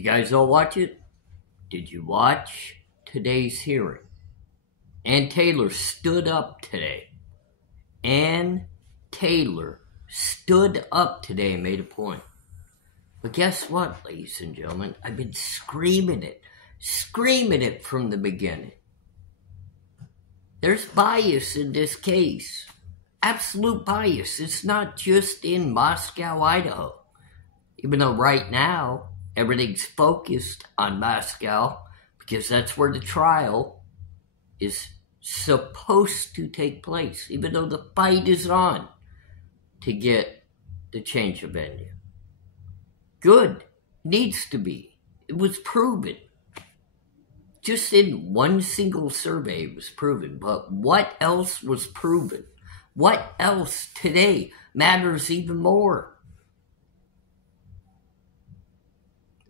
you guys all watch it? Did you watch today's hearing? Ann Taylor stood up today. Ann Taylor stood up today and made a point. But guess what, ladies and gentlemen? I've been screaming it from the beginning. There's bias in this case. Absolute bias. It's not just in Moscow, Idaho. Even though right now, everything's focused on Moscow because that's where the trial is supposed to take place, even though the fight is on to get the change of venue. Good. Needs to be. It was proven. Just in one single survey it was proven. But what else was proven? What else today matters even more?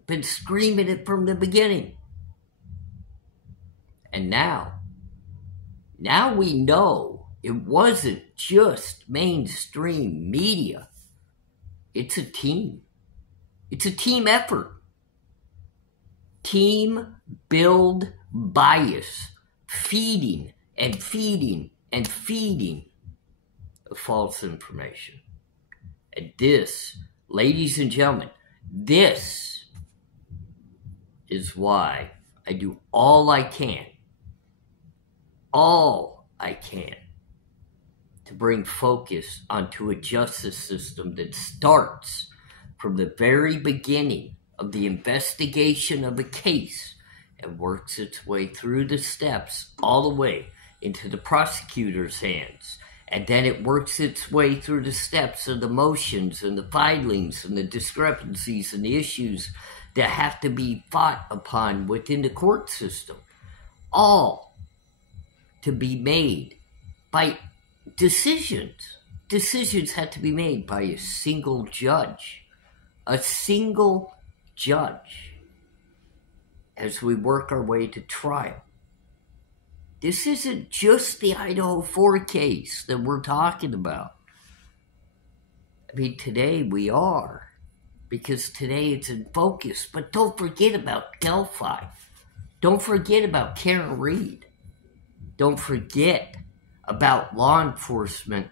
Been screaming it from the beginning. And now we know it wasn't just mainstream media. It's a team. It's a team effort. Team build bias. Feeding and feeding and feeding of false information. And this, ladies and gentlemen, this is why I do all I can to bring focus onto a justice system that starts from the very beginning of the investigation of a case and works its way through the steps all the way into the prosecutor's hands. And then it works its way through the steps of the motions and the filings and the discrepancies and the issues that have to be fought upon within the court system. All to be made by decisions. Decisions had to be made by a single judge. A single judge. As we work our way to trial. This isn't just the Idaho 4 case that we're talking about. I mean, today we are. Because today it's in focus. But don't forget about Delphi. Don't forget about Karen Reed. Don't forget about law enforcement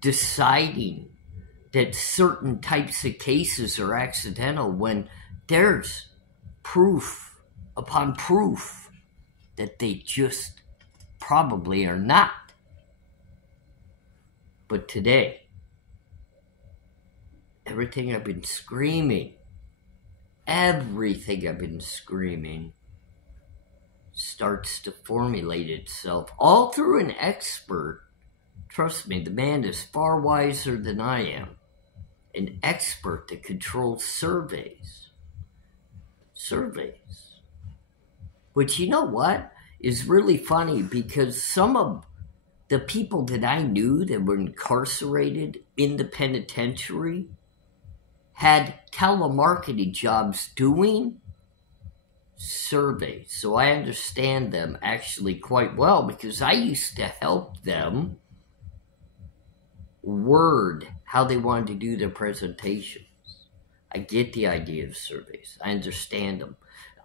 deciding that certain types of cases are accidental when there's proof upon proof that they just probably are not. But today, everything I've been screaming starts to formulate itself all through an expert. Trust me, the man is far wiser than I am. An expert that controls surveys. Which, you know what, is really funny because some of the people that I knew that were incarcerated in the penitentiary had telemarketing jobs doing surveys. So I understand them actually quite well because I used to help them word how they wanted to do their presentations. I get the idea of surveys. I understand them.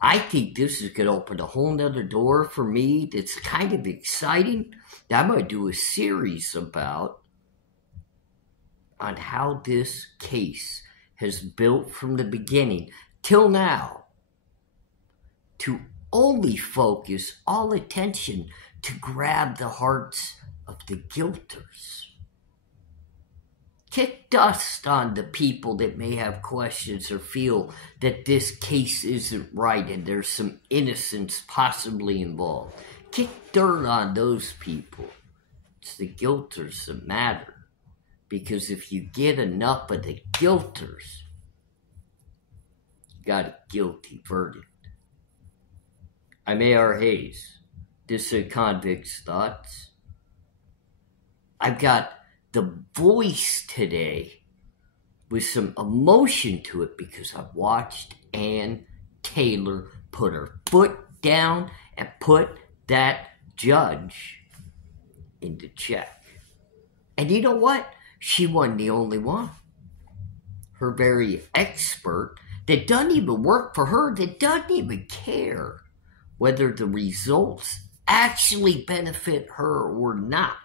I think this is going to open a whole nother door for me that's kind of exciting that I'm going to do a series about on how this case has built from the beginning till now to only focus all attention to grab the hearts of the guilters. Kick dust on the people that may have questions or feel that this case isn't right and there's some innocence possibly involved. Kick dirt on those people. It's the guilters that matter. Because if you get enough of the guilters, you got a guilty verdict. I'm ARHayes. This is Convict's Thoughts. I've got the voice today with some emotion to it because I watched Ann Taylor put her foot down and put that judge into check. And you know what? She wasn't the only one. Her very expert that doesn't even work for her, that doesn't even care whether the results actually benefit her or not.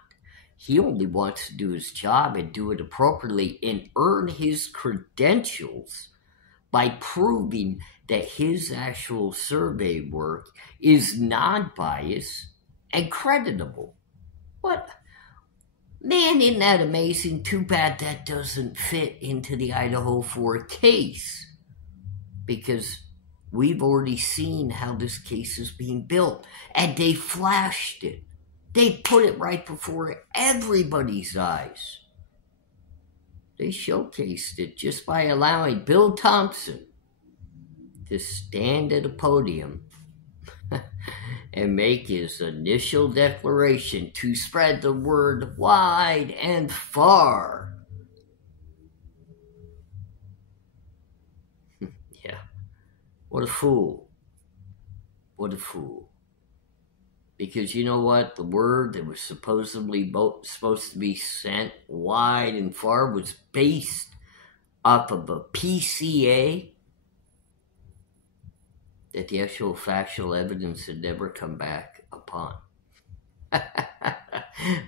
He only wants to do his job and do it appropriately and earn his credentials by proving that his actual survey work is non-biased and creditable. What? Man, isn't that amazing? Too bad that doesn't fit into the Idaho 4 case, because we've already seen how this case is being built, and they flashed it. They put it right before everybody's eyes. They showcased it just by allowing Bill Thompson to stand at a podium and make his initial declaration to spread the word wide and far. Yeah, what a fool. What a fool. Because you know what? The word that was supposed to be sent wide and far was based off of a PCA that the actual factual evidence had never come back upon.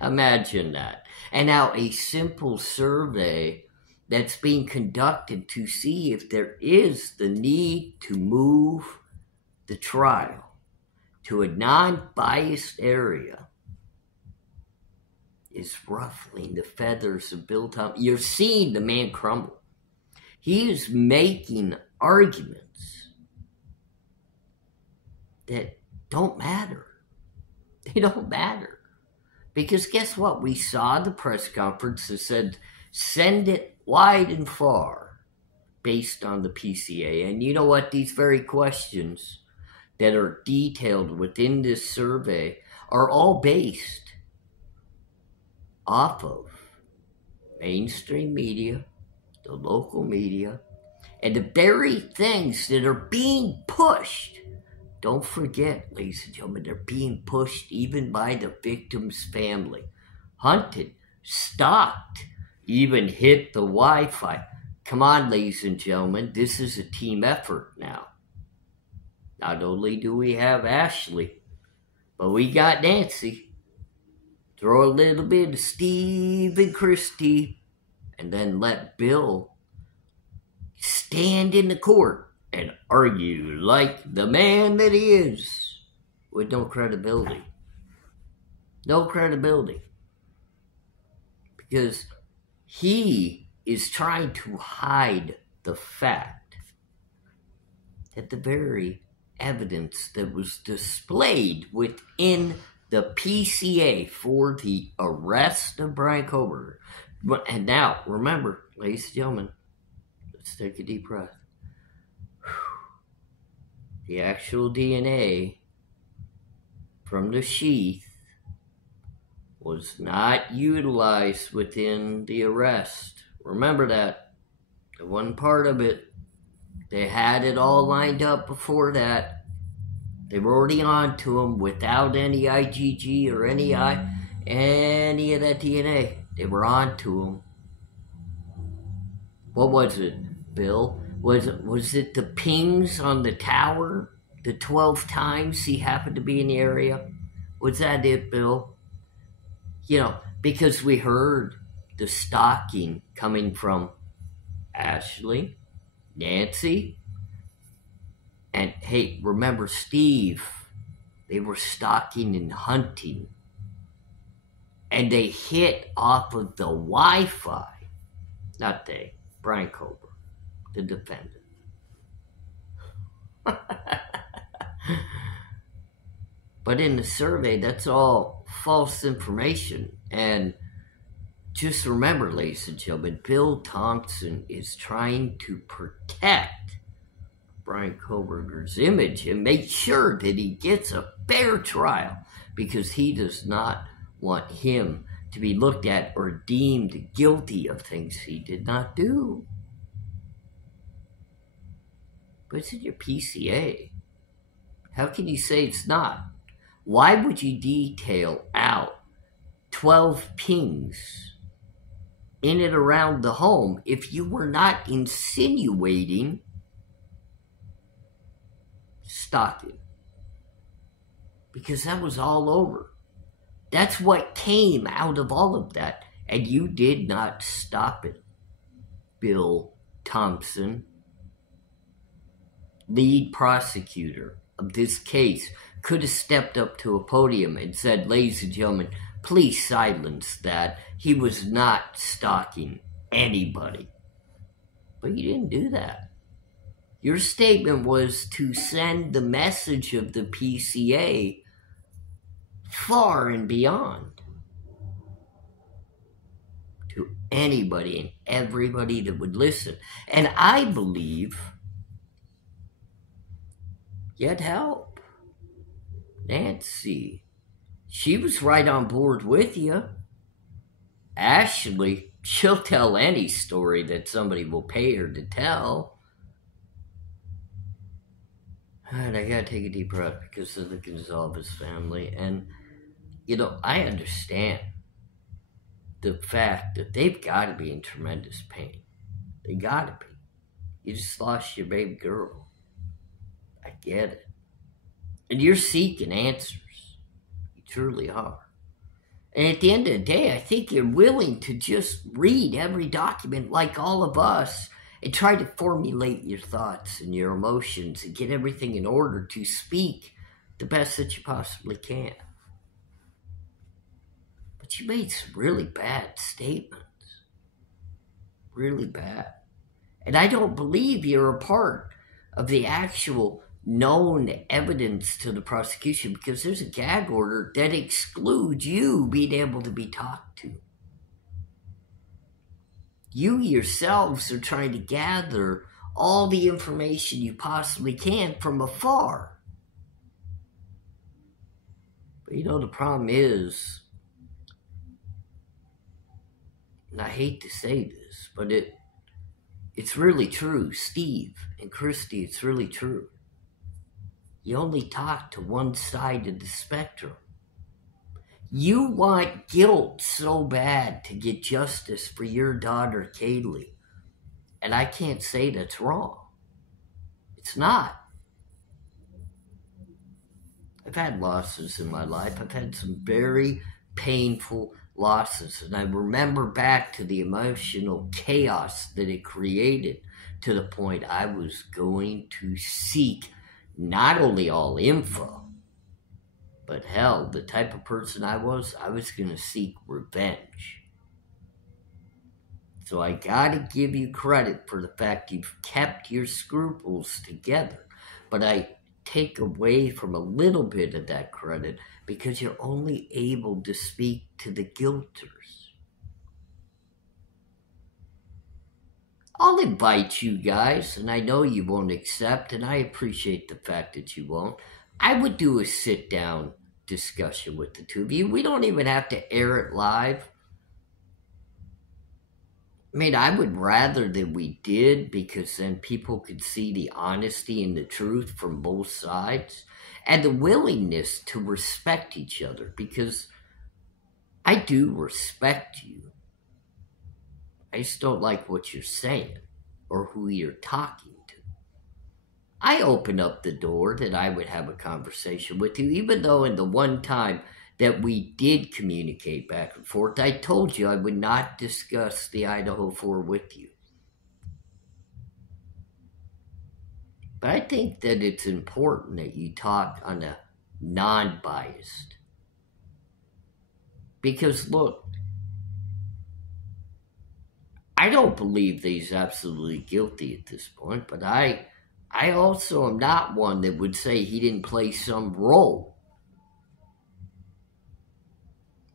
Imagine that. And now a simple survey that's being conducted to see if there is the need to move the trial to a non-biased area is ruffling the feathers of Bill Thompson. You're seeing the man crumble. He is making arguments that don't matter. They don't matter. Because guess what? We saw the press conference that said, send it wide and far based on the PCA. And you know what? These very questions that are detailed within this survey are all based off of mainstream media, the local media, and the very things that are being pushed. Don't forget, ladies and gentlemen, they're being pushed even by the victim's family. Hunted, stalked, even hit the Wi-Fi. Come on, ladies and gentlemen, this is a team effort now. Not only do we have Ashley, but we got Nancy. Throw a little bit of Steve and Christy, and then let Bill stand in the court and argue like the man that he is, with no credibility. No credibility. Because he is trying to hide the fact that the very evidence that was displayed within the PCA for the arrest of Bryan Kohberger. And now, remember, ladies and gentlemen, let's take a deep breath. The actual DNA from the sheath was not utilized within the arrest. Remember that. The one part of it, they had it all lined up before that. They were already on to him without any IgG or any of that DNA. They were on to him. What was it, Bill? Was it the pings on the tower? The 12 times he happened to be in the area? Was that it, Bill? You know, because we heard the stalking coming from Ashley, Nancy, and hey, remember Steve. They were stalking and hunting. And they hit off of the Wi-Fi. Not they, Bryan Kohberger, the defendant. But in the survey, that's all false information. And just remember, ladies and gentlemen, Bill Thompson is trying to protect Bryan Kohberger's image and make sure that he gets a fair trial, because he does not want him to be looked at or deemed guilty of things he did not do. But it's in your PCA. How can you say it's not? Why would you detail out 12 pings in and around the home if you were not insinuating stalking. Because that was all over. That's what came out of all of that. And you did not stop it. Bill Thompson, lead prosecutor of this case, could have stepped up to a podium and said, ladies and gentlemen, please silence that. He was not stalking anybody. But you didn't do that. Your statement was to send the message of the PCA far and beyond to anybody and everybody that would listen. And I believe you'd help. Nancy, she was right on board with you. Ashley, she'll tell any story that somebody will pay her to tell. And I gotta take a deep breath because of the Gonzalez family. And, I understand the fact that they've got to be in tremendous pain. They got to be. You just lost your baby girl. I get it. And you're seeking answers. You truly are. And at the end of the day, I think you're willing to just read every document like all of us and try to formulate your thoughts and your emotions and get everything in order to speak the best that you possibly can. But you made some really bad statements. Really bad. And I don't believe you're a part of the actual known evidence to the prosecution because there's a gag order that excludes you being able to be talked to. You yourselves are trying to gather all the information you possibly can from afar. But the problem is, and I hate to say this, but it's really true. Steve and Christy, it's really true. You only talk to one side of the spectrum. You want guilt so bad to get justice for your daughter, Kaylee. And I can't say that's wrong. It's not. I've had losses in my life. I've had some very painful losses. And I remember back to the emotional chaos that it created to the point I was going to seek not only all info, but hell, the type of person I was going to seek revenge. So I gotta give you credit for the fact you've kept your scruples together. But I take away from a little bit of that credit because you're only able to speak to the guilters. I'll invite you guys, and I know you won't accept, and I appreciate the fact that you won't. I would do a sit-down discussion with the two of you. We don't even have to air it live. I mean, I would rather that we did because then people could see the honesty and the truth from both sides and the willingness to respect each other because I do respect you. I just don't like what you're saying or who you're talking to. I opened up the door that I would have a conversation with you, even though in the one time that we did communicate back and forth, I told you I would not discuss the Idaho 4 with you. But I think that it's important that you talk on a non-biased. Because look, I don't believe that he's absolutely guilty at this point, but I also am not one that would say he didn't play some role.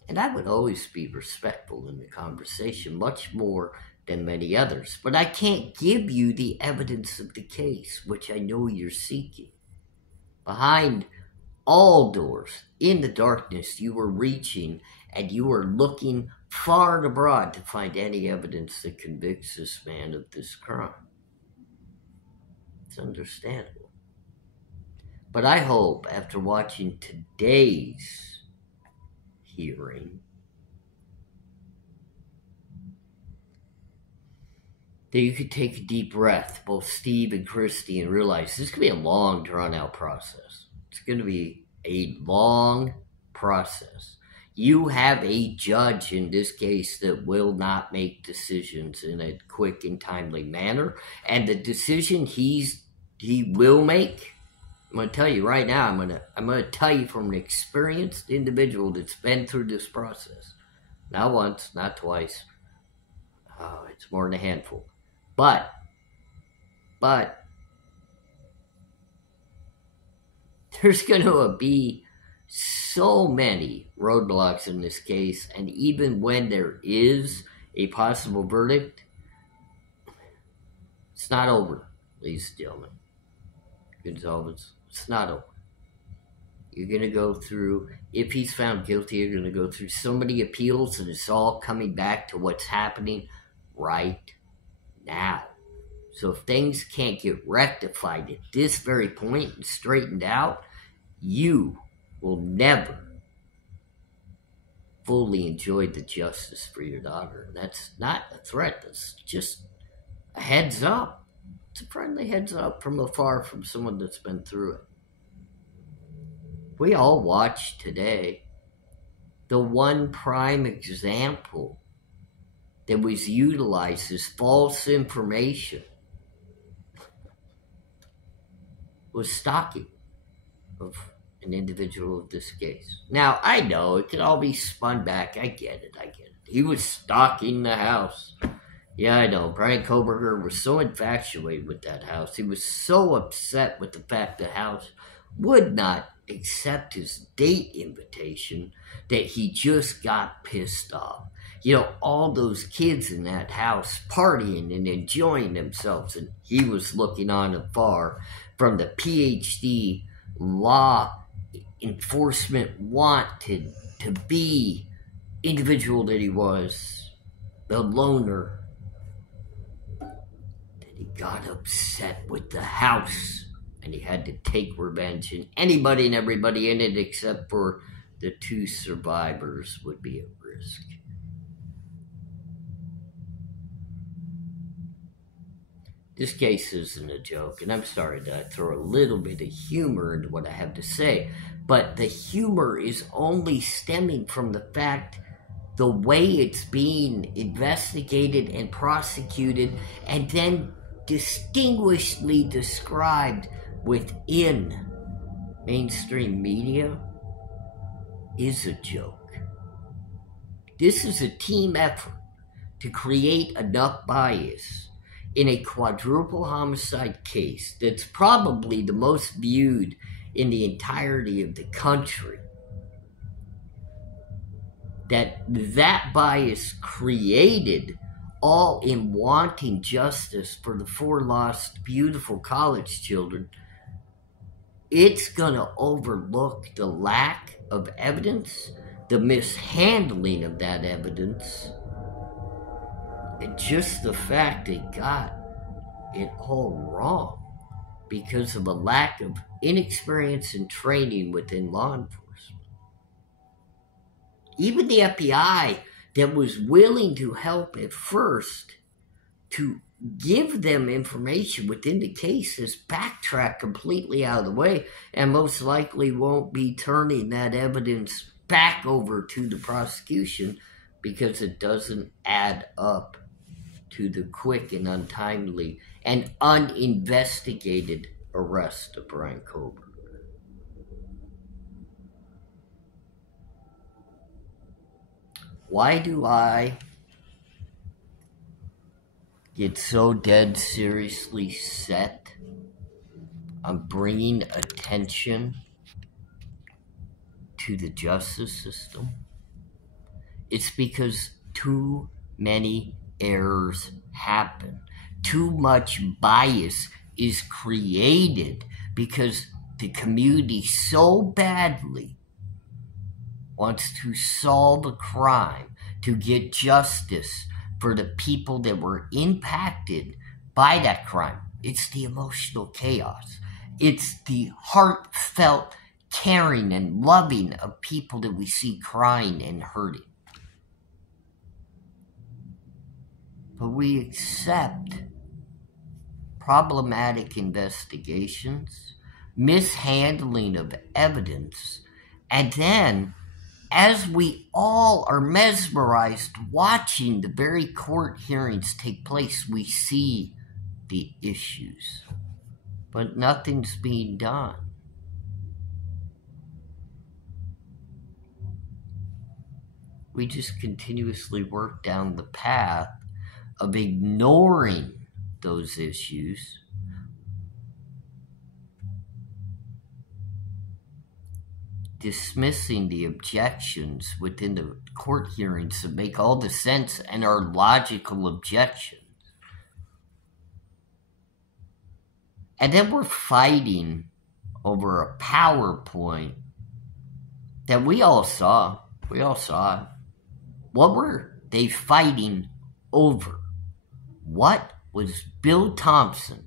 And I would always be respectful in the conversation, much more than many others. But I can't give you the evidence of the case, which I know you're seeking. Behind all doors, in the darkness, you were reaching and you were looking far and abroad to find any evidence that convicts this man of this crime. It's understandable. But I hope after watching today's hearing that you could take a deep breath, both Steve and Christy, and realize this could be a long, drawn-out process. It's going to be a long process. You have a judge in this case that will not make decisions in a quick and timely manner, and the decision he will make, I'm going to tell you right now, I'm going to tell you from an experienced individual that's been through this process. Not once, not twice. Oh, it's more than a handful. But there's going to be so many roadblocks in this case, and even when there is a possible verdict, it's not over, ladies and gentlemen. Gonzalez, it's not over. You're going to go through, if he's found guilty, you're going to go through so many appeals, and it's all coming back to what's happening right now. So if things can't get rectified at this very point and straightened out, you will never fully enjoy the justice for your daughter. And that's not a threat. That's just a heads up. It's a friendly heads up from afar from someone that's been through it. We all watched today the one prime example that was utilized as false information was stalking of an individual of this case. Now, I know it can all be spun back. I get it. He was stalking the house. Yeah, I know. Brian Koberger was so infatuated with that house. He was so upset with the fact the house would not accept his date invitation that he just got pissed off. You know, all those kids in that house partying and enjoying themselves, and he was looking on afar from the PhD law enforcement wanted to be individual that he was, the loner, that he got upset with the house and he had to take revenge, and anybody and everybody in it except for the two survivors would be at risk. This case isn't a joke, and I'm sorry that I throw a little bit of humor into what I have to say, but the humor is only stemming from the fact the way it's being investigated and prosecuted and then distinguishedly described within mainstream media is a joke. This is a team effort to create enough bias in a quadruple homicide case that's probably the most viewed in the entirety of the country, that bias created all in wanting justice for the 4 lost beautiful college children. It's going to overlook the lack of evidence, the mishandling of that evidence, and just the fact they got it all wrong because of a lack of inexperience and training within law enforcement. Even the FBI that was willing to help at first to give them information within the case has backtracked completely out of the way and most likely won't be turning that evidence back over to the prosecution because it doesn't add up to the quick and untimely and uninvestigated arrest of Brian Kober. Why do I get so dead seriously set on bringing attention to the justice system? It's because too many errors happen. Too much bias is created because the community so badly wants to solve a crime, to get justice for the people that were impacted by that crime. It's the emotional chaos. It's the heartfelt caring and loving of people that we see crying and hurting. But we accept problematic investigations, mishandling of evidence, and then, as we all are mesmerized watching the very court hearings take place, we see the issues, but nothing's being done. We just continuously work down the path of ignoring those issues, dismissing the objections within the court hearings that make all the sense and are logical objections. And then we're fighting over a PowerPoint that we all saw. We all saw it. What were they fighting over? What was Bill Thompson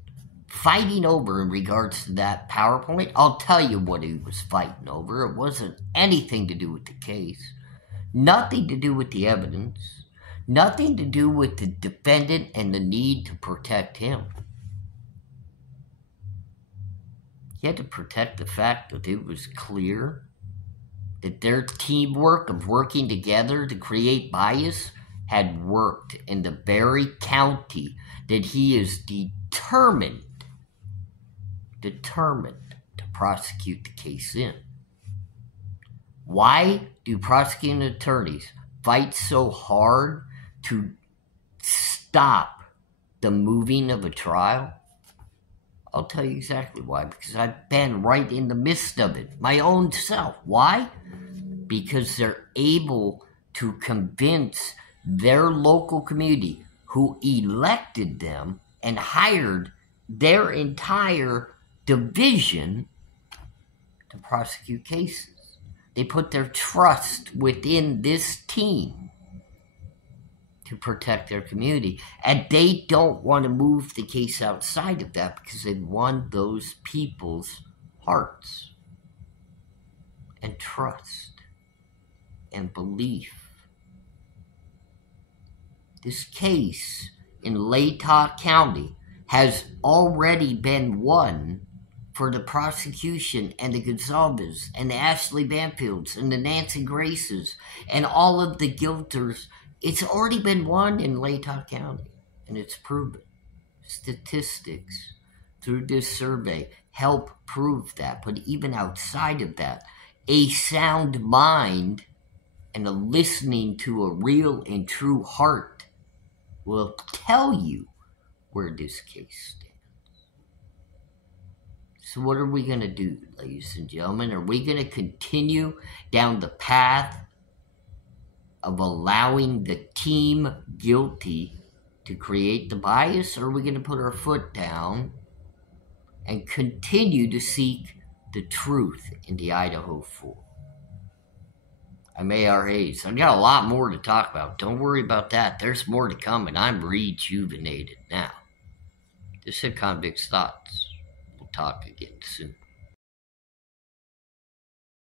fighting over in regards to that PowerPoint? I'll tell you what he was fighting over. It wasn't anything to do with the case, nothing to do with the evidence, nothing to do with the defendant and the need to protect him. He had to protect the fact that it was clear that their teamwork of working together to create bias had worked in the very county that he is determined to prosecute the case in. Why do prosecuting attorneys fight so hard to stop the moving of a trial? I'll tell you exactly why, because I've been right in the midst of it, my own self. Why? Because they're able to convince their local community who elected them and hired their entire division to prosecute cases. They put their trust within this team to protect their community. And they don't want to move the case outside of that because they won those people's hearts and trust and belief. This case in Latah County has already been won for the prosecution and the Gonzalez and the Ashley Banfields and the Nancy Graces and all of the guilters. It's already been won in Latah County, and it's proven. Statistics through this survey help prove that. But even outside of that, a sound mind and a listening to a real and true heart will tell you where this case stands. So what are we going to do, ladies and gentlemen? Are we going to continue down the path of allowing the team guilty to create the bias, or are we going to put our foot down and continue to seek the truth in the Idaho 4? I'm ARHayes. I've got a lot more to talk about. Don't worry about that. There's more to come, and I'm rejuvenated now. This is Convict's Thoughts. We'll talk again soon.